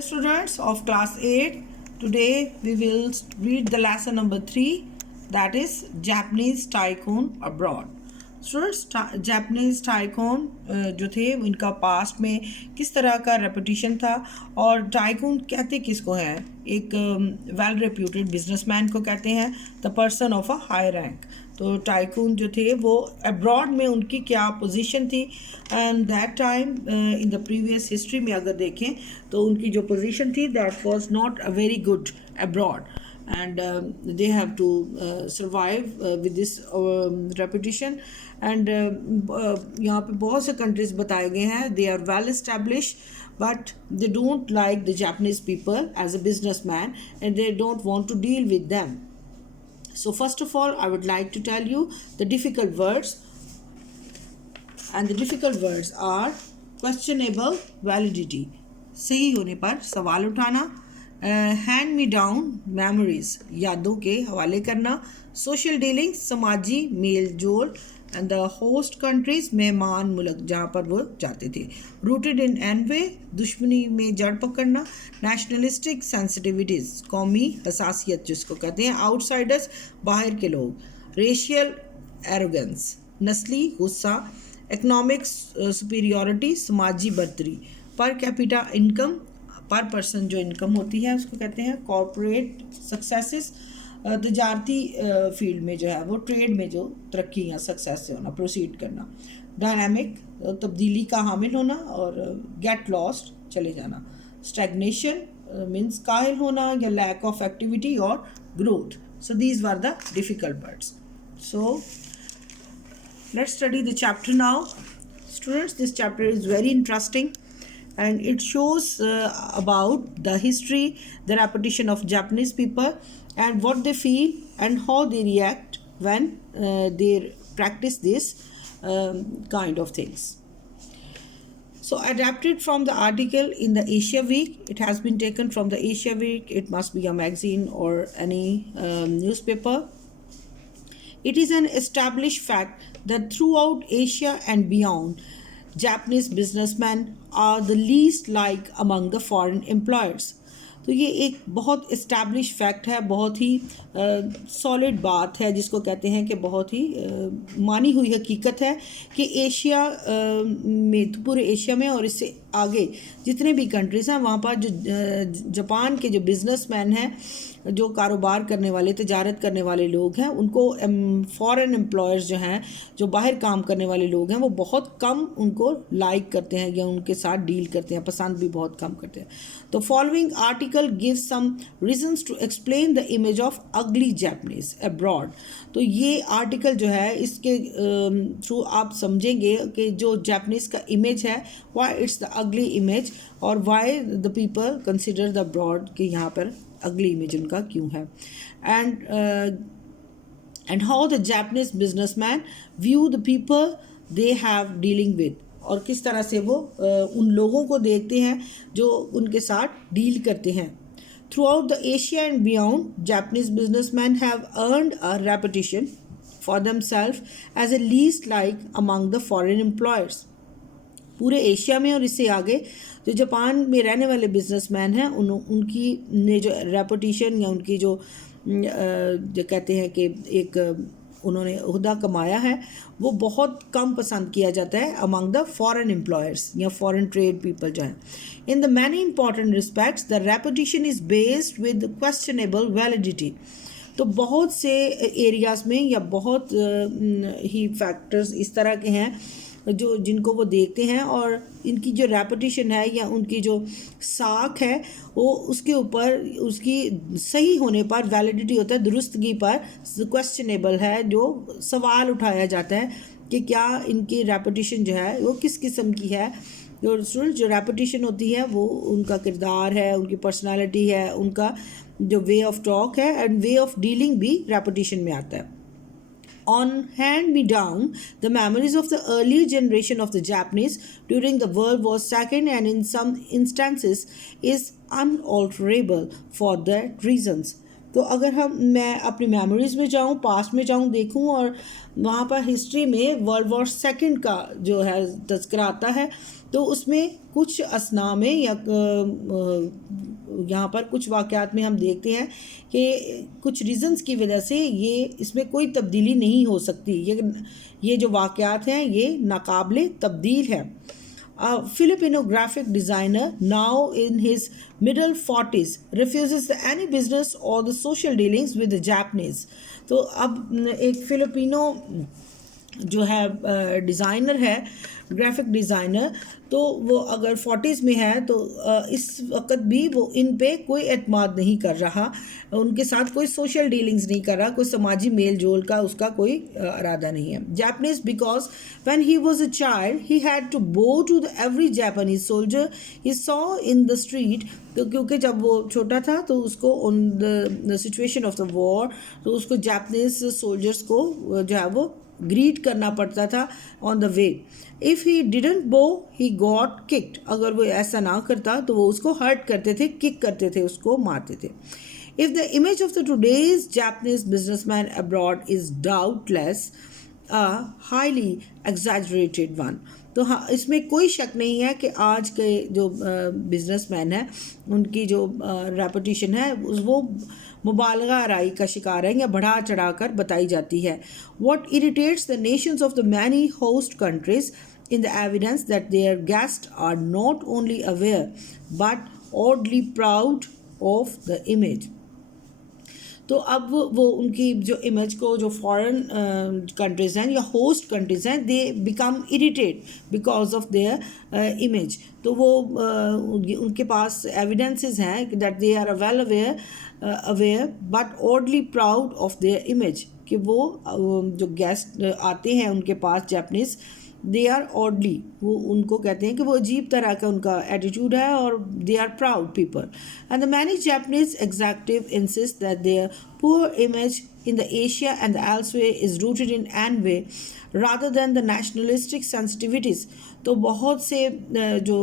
Hello students of class 8. Today we will read the lesson number 3, that is Japanese tycoon abroad. Students, Japanese tycoon जो थे इनका past में किस तरह का रेपुटेशन था और टाइकून कहते किसको हैं? एक वेल रेप्यूटेड बिजनेसमैन को कहते हैं, the person of a high rank. तो टाइकून जो थे वो अब्रॉड में उनकी क्या पोजीशन थी and that time in the previous history में अगर देखें तो उनकी जो पोजीशन थी that was not a very good abroad and they have to survive with this reputation and यहाँ पे बहुत से countries बताए गए हैं. They are well established but they don't like the Japanese people as a businessman and they don't want to deal with them. So first of all I would like to tell you the difficult words, and the difficult words are questionable validity, सही होने पर सवाल उठाना, hand me down memories, यादों के हवाले करना, social dealing, समाजी मेल जोल, एंड द होस्ट कंट्रीज, मेहमान मुल्क जहाँ पर वो जाते थे, रूटेड इन एनवे, दुश्मनी में जड़ पकड़ना, नेशनलिस्टिक सेंसिटिविटीज़, कौमी हसासियत जिसको कहते हैं, आउटसाइडर्स बाहर के लोग, रेशियल एरोगेंस, नस्ली गुस्सा, इकनॉमिक सुपीरियॉरिटी, समाजी बर्तरी, पर कैपिटा इनकम, पर पर्सन जो इनकम होती है उसको कहते हैं, कॉरपोरेट सक्सेसेस, तजारती फील्ड में जो है वो ट्रेड में जो तरक्की या सक्सेस से होना, प्रोसीड करना, डायनामिक तब्दीली का हामिल होना और गेट लॉस्ट चले जाना, स्टैग्नेशन मीन्स काहिल होना या लैक ऑफ एक्टिविटी और growth. So these were the difficult words. So let's study the chapter now. Students, this chapter is very interesting and it shows about the history, the reputation of Japanese people and what they feel and how they react when they practice this kind of things. So adapted from the article in the Asia Week. It has been taken from the Asia Week. It must be a magazine or any newspaper. It is an established fact that throughout Asia and beyond, Japanese businessmen are the least liked among the foreign employers. तो ये एक बहुत establish fact है, बहुत ही solid बात है जिसको कहते हैं कि बहुत ही मानी हुई हकीकत है कि एशिया में, तो पूरे एशिया में और इससे आगे जितने भी कंट्रीज़ हैं वहाँ पर जो जापान के जो बिजनेसमैन हैं, जो कारोबार करने वाले, तजारत करने वाले लोग हैं, उनको फॉरेन एम्प्लॉयर्स जो हैं, जो बाहर काम करने वाले लोग हैं, वो बहुत कम उनको लाइक करते हैं या उनके साथ डील करते हैं, पसंद भी बहुत कम करते हैं. तो following article gives some reasons to explain the image of ugly Japanese abroad. तो ये आर्टिकल जो है इसके थ्रू आप समझेंगे कि जो जापानीज का इमेज है, why it's the ugly image और why the people consider the abroad कि यहाँ पर अगली इमेज उनका क्यों है, and how the Japanese businessman view the people they have dealing with, और किस तरह से वो उन लोगों को देखते हैं जो उनके साथ डील करते हैं. Throughout the Asia and beyond, Japanese businessman have earned a reputation for themselves as the least liked among the foreign employers. पूरे एशिया में और इससे आगे जो जापान में रहने वाले बिजनेसमैन हैं उनकी ने जो रेपुटेशन या उनकी जो कहते हैं कि एक उन्होंने ओहदा कमाया है, वो बहुत कम पसंद किया जाता है अमंग द फॉरेन एम्प्लॉयर्स या फॉरेन ट्रेड पीपल जो हैं. In the many important respects the reputation is based with questionable validity. तो बहुत से एरियाज़ में या बहुत ही फैक्टर्स इस तरह के हैं जो जिनको वो देखते हैं और इनकी जो रेपुटेशन है या उनकी जो साख है वो उसके ऊपर उसकी सही होने पर, वैलिडिटी होता है, दुरुस्तगी पर क्वेश्चनेबल है, जो सवाल उठाया जाता है कि क्या इनकी रेपुटेशन जो है वो किस किस्म की है. जो रेपुटेशन होती है वो उनका किरदार है, उनकी पर्सनालिटी है, उनका जो वे ऑफ टॉक है एंड वे ऑफ डीलिंग भी रेपुटेशन में आता है. On hand me down, the memories of the earlier generation of the Japanese during the World War II and in some instances is unalterable for that reasons. तो अगर मैं अपनी memories में जाऊं, पास्ट में जाऊं, देखूं और वहाँ पर हिस्ट्री में वर्ल्ड वॉर सेकंड का जो है तज़किरा आता है, तो उसमें कुछ असना में या यहाँ पर कुछ वाक़यात में हम देखते हैं कि कुछ रीज़न्स की वजह से ये इसमें कोई तब्दीली नहीं हो सकती। ये जो वाक़यात हैं ये नाकाबिले तब्दील है। A Filipino graphic designer, now in his middle 40s, refuses any business or the social dealings with the Japanese. तो अब एक फिलिपिनो जो है डिज़ाइनर है, ग्राफिक डिज़ाइनर, तो वो अगर 40s में है तो इस वक्त भी वो इन पे कोई एतमाद नहीं कर रहा, उनके साथ कोई सोशल डीलिंग्स नहीं कर रहा, कोई समाजी मेल जोल का उसका कोई इरादा नहीं है। Japanese because when he was a child he had to bow to the every Japanese soldier he saw in the street, तो क्योंकि जब वो छोटा था तो उसको on the situation of the war, तो उसको जापानीज सोल्जर्स को जो है वो ग्रीट करना पड़ता था on the way. If he didn't बो ही गॉट किक्ड, अगर वो ऐसा ना करता तो वो उसको हर्ट करते थे, किक करते थे, उसको मारते थे। If the image of the today's Japanese businessman abroad is doubtless a highly exaggerated one, तो हाँ, इसमें कोई शक नहीं है कि आज के जो बिजनेसमैन हैं उनकी जो रेपुटेशन है वो मुबालगा आराई का शिकार है या बढ़ा चढ़ा कर बताई जाती है। What irritates the nations of the many host countries in the evidence that their guests are not only aware but oddly proud of the image. तो अब वो उनकी जो इमेज को, जो फॉरेन कंट्रीज़ हैं या होस्ट कंट्रीज़ हैं, they become irritate because of their image, तो वो उनके पास एविडेंसेस हैं that they are well aware but oddly proud of their image, कि वो जो गेस्ट आते हैं उनके पास जापानीज़, दे आर ऑडली, वो उनको कहते हैं कि वो अजीब तरह का उनका एटीट्यूड है और they are proud people. And the many Japanese executive insist that their poor image in the Asia and the elsewhere is rooted in envy rather than the nationalistic sensitivities. तो बहुत से जो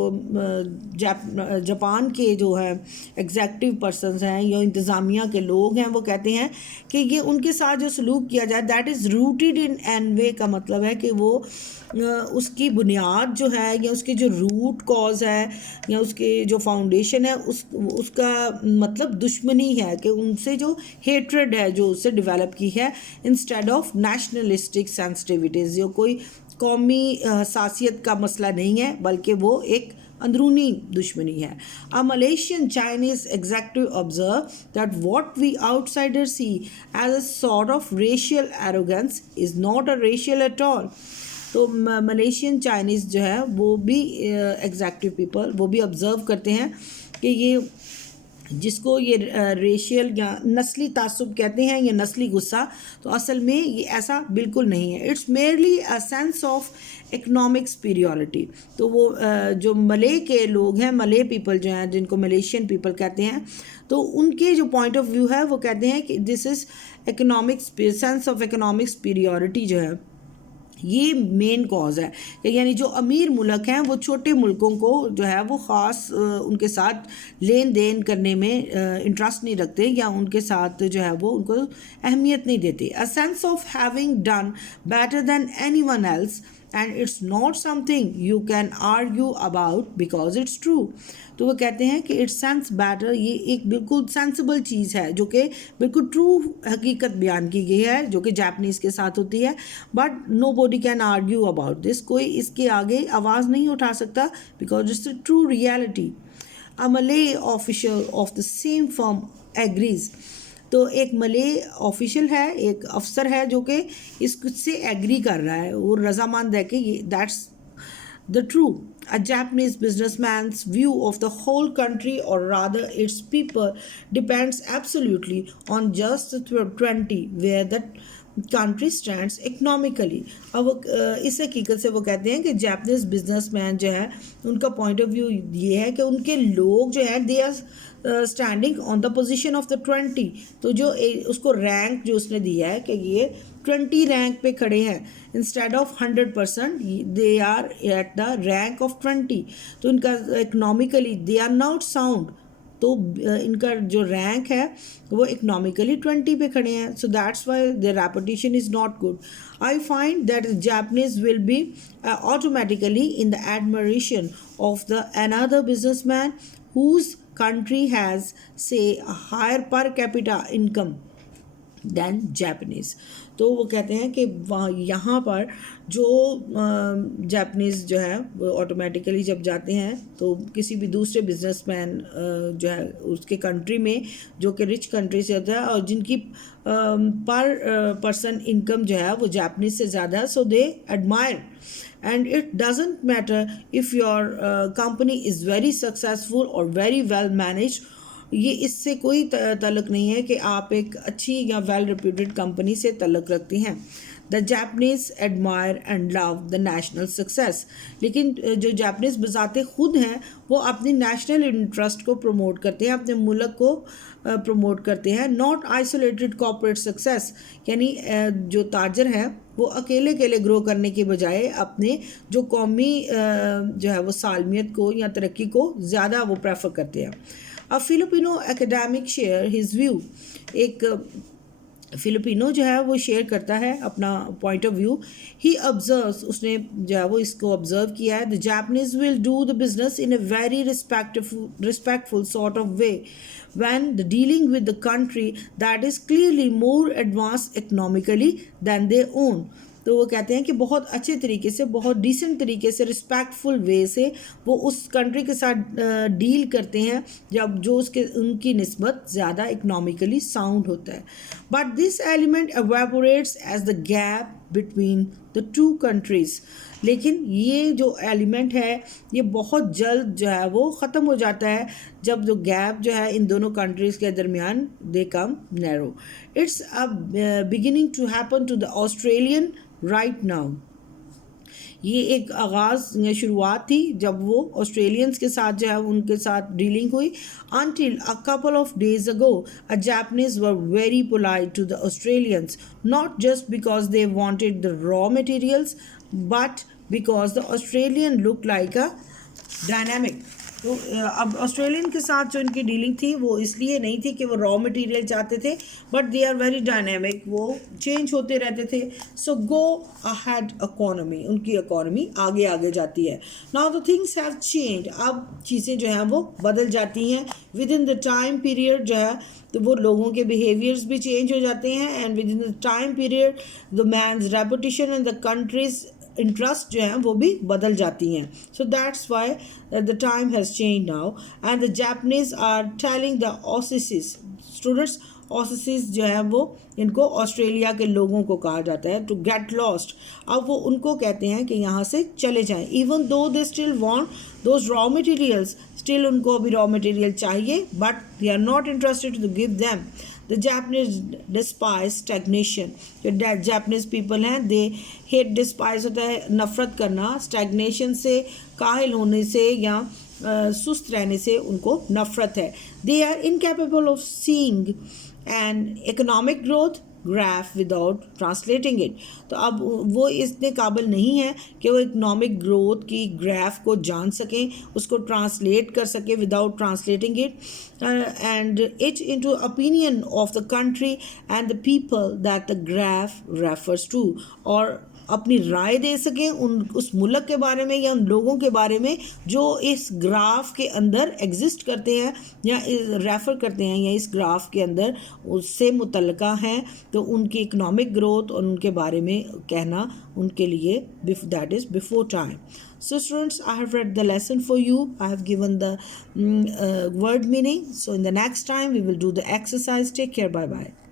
जापान के जो है executive persons हैं या इंतज़ामिया के लोग हैं, वो कहते हैं कि ये उनके साथ जो सलूक किया जाए that is rooted in envy, का मतलब है कि वो उसकी बुनियाद जो है या उसकी जो रूट कॉज है या उसके जो फाउंडेशन है उसका मतलब दुश्मनी है, कि उनसे जो हेट्रेड है जो उससे डेवलप की है, इंस्टेड ऑफ नेशनलिस्टिक सेंसिटिविटीज़, जो कोई कौमी हसासियत का मसला नहीं है बल्कि वो एक अंदरूनी दुश्मनी है। A Malaysian Chinese executive observe that what we outsider see as a sort of racial arrogance is not a racial at all. तो मलेशियन चाइनीज़ जो है वो भी एग्जेक्टिव पीपल वो भी ऑब्ज़र्व करते हैं कि ये जिसको ये रेशियल या नस्ली तासुब कहते हैं या नस्ली गुस्सा, तो असल में ये ऐसा बिल्कुल नहीं है। It's merely a sense of economic superiority. तो वो जो मले के लोग हैं, मले पीपल जो हैं जिनको मलेशियन पीपल कहते हैं, तो उनके जो पॉइंट ऑफ व्यू है वो कहते हैं कि this is economic sense of economic superiority जो है ये मेन कॉज है, कि यानी जो अमीर मुल्क हैं वो छोटे मुल्कों को जो है वो ख़ास उनके साथ लेन देन करने में इंटरेस्ट नहीं रखते या उनके साथ जो है वो उनको अहमियत नहीं देते। A sense of having done better than any one else and it's not something you can argue about because it's true. तो वो कहते हैं कि इट्स सेंस बैटर, ये एक बिल्कुल सेंसिबल चीज़ है जो कि बिल्कुल ट्रू हकीकत बयान की गई है जो कि जापानीज़ के साथ होती है, but nobody can argue about this, कोई इसके आगे आवाज़ नहीं उठा सकता because it's the true reality. A Malay official of the same firm agrees, तो एक मले ऑफिशियल है, एक अफसर है जो कि इससे एग्री कर रहा है, वो रजामंद है कि ये that's the true. A Japanese businessman's view of the whole country, or rather its people, depends absolutely on just the 20 where that country stands economically. अब इस हकीकत से वो कहते हैं कि जापानीज बिजनेसमैन जो है उनका पॉइंट ऑफ व्यू ये है कि उनके लोग जो है they are standing on the position of the 20, तो जो उसको रैंक जो उसने दिया है कि ये 20 रैंक पे खड़े हैं instead of 100%, they are at the rank of 20। तो इनका economically they are not sound तो इनका जो रैंक है वो इकोनॉमिकली 20 पे खड़े हैं. So that's why the reputation is not good. I find that Japanese will be automatically in the admiration of the another businessman whose country has, say, a higher per capita income than Japanese. तो वो कहते हैं कि वहाँ यहाँ पर जो Japanese जो है वो ऑटोमेटिकली जब जाते हैं तो किसी भी दूसरे बिजनेसमैन जो है उसके कंट्री में जो कि रिच कंट्री से होता है और जिनकी पर पर्सन इनकम जो है वो जापनीज़ से ज़्यादा, so they admire. And it doesn't matter if your company is very successful or very well managed. ये इससे कोई तल्लुक़ नहीं है कि आप एक अच्छी या वेल रेप्यूटेड कंपनी से तल्लुक़ रखती हैं. The Japanese admire and love the national success. लेकिन जो जापनीज़ बज़ाते ख़ुद हैं वो अपनी नेशनल इंटरेस्ट को प्रमोट करते हैं, अपने मुल्क को प्रमोट करते हैं. Not isolated corporate success. यानी जो ताजर है वो अकेले अकेले ग्रो करने के बजाय अपने जो कौमी जो है वो सालमियत को या तरक्की को ज़्यादा वो प्रेफर करते हैं. A Filipino academic share his view. एक फिलिपिनो जो है वो शेयर करता है अपना point of view. He observes, उसने जो है वो इसको ऑब्जर्व किया है. The Japanese will do the business in a very respectful sort of way when the dealing with the country that is clearly more advanced economically than their own. तो वो कहते हैं कि बहुत अच्छे तरीके से, बहुत डिसेंट तरीके से, रिस्पेक्टफुल वे से वो उस कंट्री के साथ डील करते हैं जब जो उसके उनकी निस्बत ज़्यादा इकनॉमिकली साउंड होता है. But this element evaporates as the gap between the two countries. लेकिन ये जो एलिमेंट है ये बहुत जल्द जो है वो ख़त्म हो जाता है जब जो गैप जो है इन दोनों कंट्रीज़ के दरमियान they come narrow. It's beginning to happen to the Australian right now. ये एक आगाज़ या शुरुआत थी जब वो ऑस्ट्रेलियंस के साथ जो है उनके साथ डीलिंग हुई. Until a couple of days ago, a Japanese were very polite to the Australians, not just because they wanted the raw materials, but because the Australian looked like a dynamic. तो अब Australian के साथ जो इनकी dealing थी वो इसलिए नहीं थी कि वो रॉ मटेरियल चाहते थे, but they are very dynamic, वो चेंज होते रहते थे. सो गो अहेड इकोनॉमी, उनकी इकोनॉमी आगे आगे जाती है. Now the things have change. अब चीज़ें जो हैं वो बदल जाती हैं within the time period जो है. तो वो लोगों के बिहेवियर्स भी चेंज हो जाते हैं and within the time period the man's reputation and the country's interest जो हैं वो भी बदल जाती हैं. So that's why the time has change now and the Japanese are telling the Aussies students. Aussies जो है वो इनको ऑस्ट्रेलिया के लोगों को कहा जाता है टू गेट लॉस्ट. अब वो उनको कहते हैं कि यहाँ से चले जाएं. Even though they still want those raw materials, still उनको अभी रॉ मटेरियल चाहिए but they are not interested to give them. The Japanese despise stagnation. जो Japanese people हैं they hate, despise होता है नफ़रत करना, stagnation से, काहिल होने से या सुस्त रहने से उनको नफ़रत है. They are incapable of seeing an economic growth graph without translating it. तो अब वो इतने काबिल नहीं है कि वो इकनॉमिक ग्रोथ की ग्राफ को जान सकें, उसको ट्रांसलेट कर सकें without translating it. And it into opinion of the country and the people that the graph refers to. और अपनी राय दे सकें उस मुल्क के बारे में या उन लोगों के बारे में जो इस ग्राफ के अंदर एग्जिस्ट करते हैं या रेफ़र करते हैं या इस ग्राफ के अंदर उससे मुतल्लिका हैं. तो उनकी इकनॉमिक ग्रोथ और उनके बारे में कहना उनके लिए that is before time. So students, I have read the lesson for you. I have given the word meaning. So in the next time we will do the exercise. Take care. Bye bye.